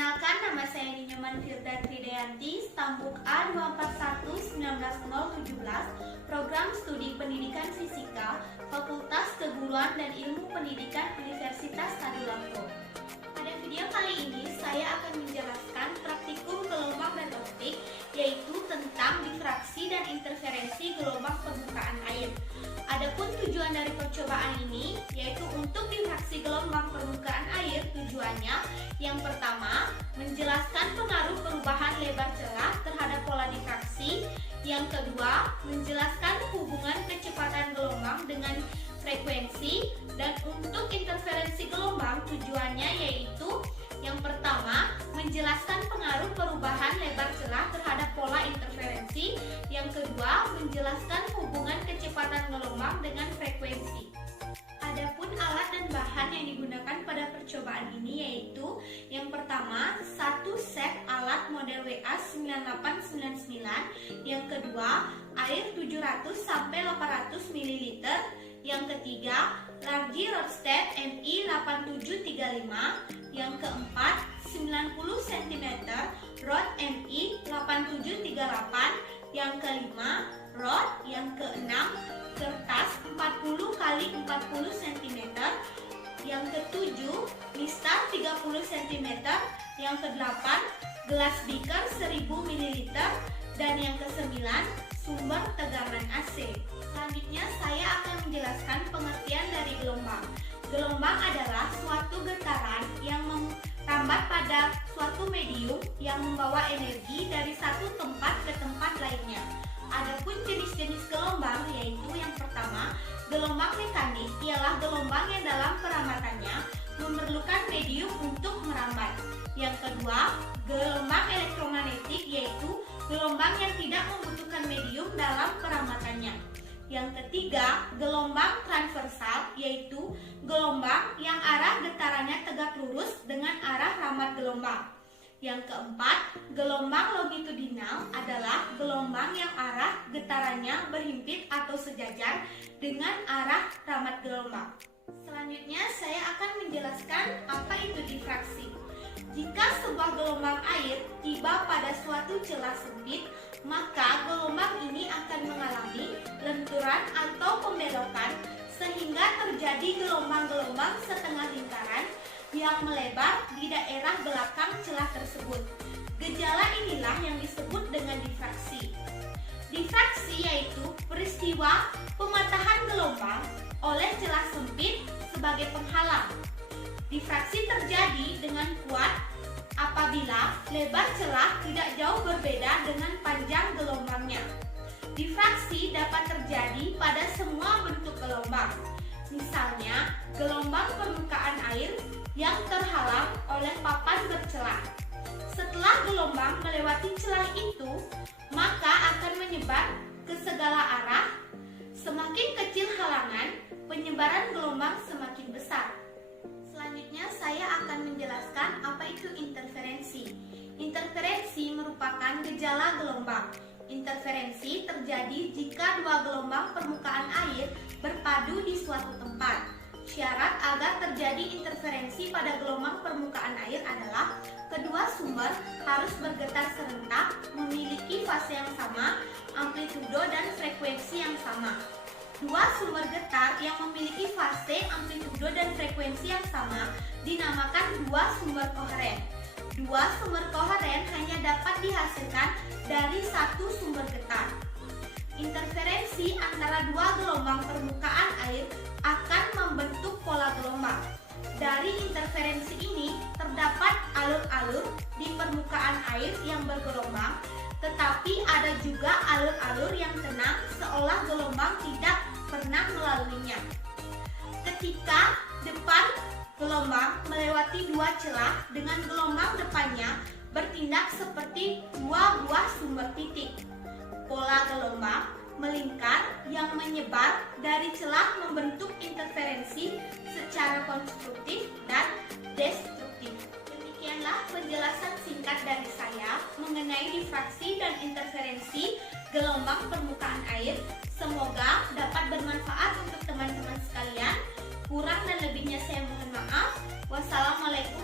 Perkenalkan, nama saya Ninyoman Firda Tridayanti, Stambuk A241-19017, Program Studi Pendidikan Fisika, Fakultas Keguruan dan Ilmu Pendidikan Universitas Tadulako. Pada video kali ini, saya akan menjelaskan praktikum gelombang dan optik, yaitu tentang difraksi dan interferensi gelombang permukaan air. Adapun tujuan dari percobaan ini, yaitu untuk difraksi gelombang permukaan air, tujuannya yang pertama, menjelaskan pengaruh perubahan lebar celah terhadap pola difraksi. Yang kedua, menjelaskan hubungan kecepatan gelombang dengan frekuensi. Dan untuk interferensi gelombang, tujuannya yaitu yang pertama, menjelaskan pengaruh perubahan lebar celah terhadap pola interferensi. Yang kedua, menjelaskan hubungan kecepatan gelombang dengan frekuensi. Adapun alat dan bahan yang digunakan pada percobaan ini yaitu yang pertama, satu set alat model WA9899, yang kedua, air 700-800 ml, yang ketiga, Largy Rørsted MI8735, yang keempat, 90 cm rod MI8738, yang kelima, rod, yang keenam, kertas 40x40 cm, yang ketujuh, mistar 30 cm, yang kedelapan, gelas beaker 1000 ml, dan yang kesembilan, sumber tegangan AC. Selanjutnya saya akan menjelaskan pengertian dari gelombang. Gelombang adalah suatu getaran yang merambat pada suatu medium yang membawa energi dari satu tempat ke tempat lainnya. Adapun jenis-jenis gelombang yaitu yang pertama, gelombang mekanik ialah gelombang yang dalam perambatannya memerlukan medium untuk merambat. Yang kedua, gelombang elektromagnetik yaitu gelombang yang tidak membutuhkan medium dalam perambatannya. Yang ketiga, gelombang transversal yaitu gelombang yang arah getarannya tegak lurus dengan arah rambat gelombang. Yang keempat, gelombang longitudinal adalah gelombang yang arah getarannya berhimpit atau sejajar dengan arah rambat gelombang. Selanjutnya saya akan menjelaskan apa itu difraksi. Jika sebuah gelombang air tiba pada suatu celah sempit, maka gelombang ini akan mengalami lenturan atau pembelokan sehingga terjadi gelombang-gelombang setengah lingkaran yang melebar di daerah belakang celah tersebut. Gejala inilah yang disebut dengan difraksi. Difraksi yaitu peristiwa pematahan gelombang oleh celah sempit sebagai penghalang. Difraksi terjadi dengan kuat apabila lebar celah tidak jauh berbeda dengan panjang gelombangnya. Difraksi dapat terjadi pada semua bentuk gelombang. Misalnya, gelombang permukaan air yang terhalang oleh papan bercelah. Setelah gelombang melewati celah itu, maka akan menyebar ke segala arah. Semakin kecil halangan, penyebaran gelombang semakin besar. Selanjutnya saya akan menjelaskan apa itu interferensi. Interferensi merupakan gejala gelombang. Interferensi terjadi jika dua gelombang permukaan air berpadu di suatu tempat. Syarat agar terjadi interferensi pada gelombang permukaan air adalah kedua sumber harus bergetar serentak, memiliki fase yang sama, amplitudo dan frekuensi yang sama. Dua sumber getar yang memiliki fase, amplitudo, dan frekuensi yang sama dinamakan dua sumber koheren. Dua sumber koheren hanya dapat dihasilkan dari satu sumber getar. Interferensi antara dua gelombang permukaan air akan membentuk pola gelombang. Dari interferensi ini terdapat alur-alur di permukaan air yang bergelombang, tetapi ada juga alur-alur yang tenang seolah gelombang tidak pernah melaluinya. Ketika depan gelombang melewati dua celah dengan gelombang depannya bertindak seperti dua buah sumber titik. Pola gelombang melingkar yang menyebar dari celah membentuk interferensi secara konstruktif dan destruktif. Demikianlah penjelasan singkat dari saya mengenai difraksi dan interferensi gelombang permukaan air. Semoga dapat bermanfaat untuk teman-teman sekalian. Kurang dan lebihnya saya mohon maaf. Wassalamualaikum